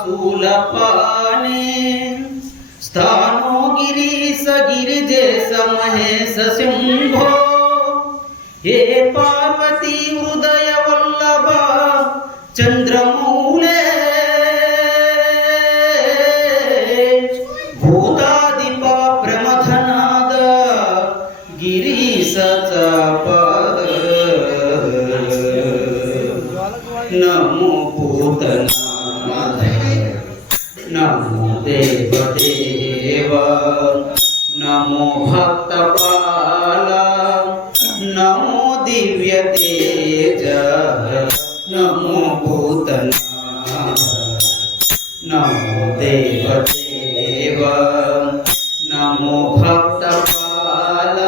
शूलपाणे स्थानो गिरीश गिरिजेश महेश सिंहो हे पार्वती हृदय वल्लभ चंद्रमौले भूतादिप प्रमथनाद गिरीश नमो भूतनाथ नमो देवदेव नमो भक्तपाल नमो दिव्य तेज नमो भूतनाथ नमो देवदेव नमो भक्तपाल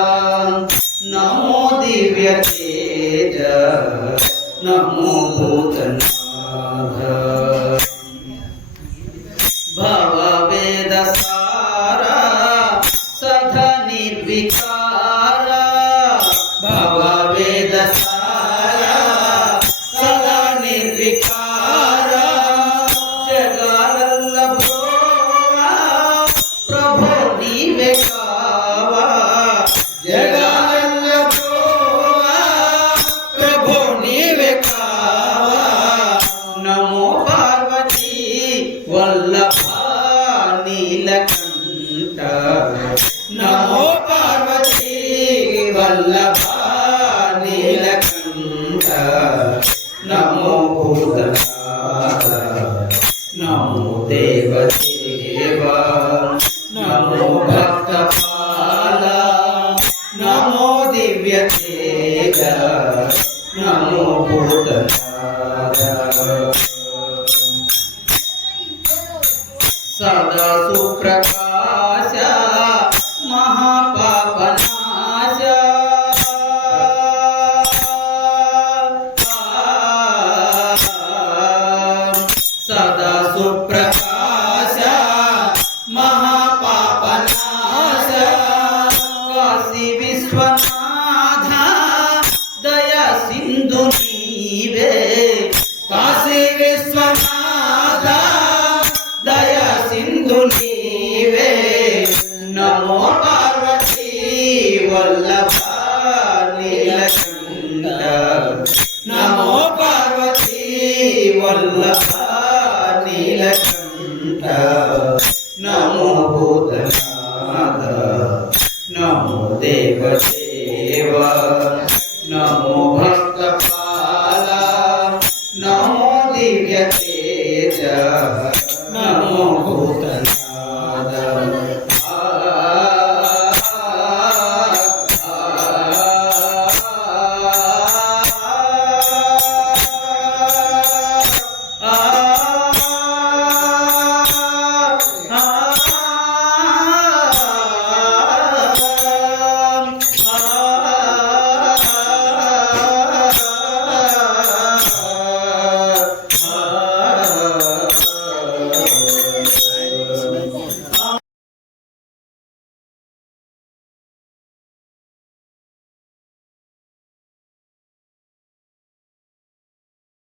नमो दिव्य तेज नमो भूतनाथ भववेद सारा सदा निर्विकार भववेद सारा सदा निर्विकार जगवल्लभो प्रभो नीवे कावा जगवल्लभो प्रभो नीवे कावा नमो पार्वती वल्लभा नीलकंठ नमो पार्वती वल्लभा नीलकंठ नमो भूतनाथ नमो देवदेव नमो भक्तपाल नमो दिव्य तेज नमो भूतनाथ सदा सुप्रकाश महापापनाश सदा सुप्रकाश महापापनाश काशी विश्वनाथ दया सिंधु नीवे काशी विश्वनाथ दया सिंधु नीवे नमो पार्वती वल्लभा नीलकंठ नमो पार्वती वल्लभा नीलकंठ नमो भूतनाथ नमो देवदेव नमो भक्तपाल नमो दिव्य तेज नमो भूतनाथ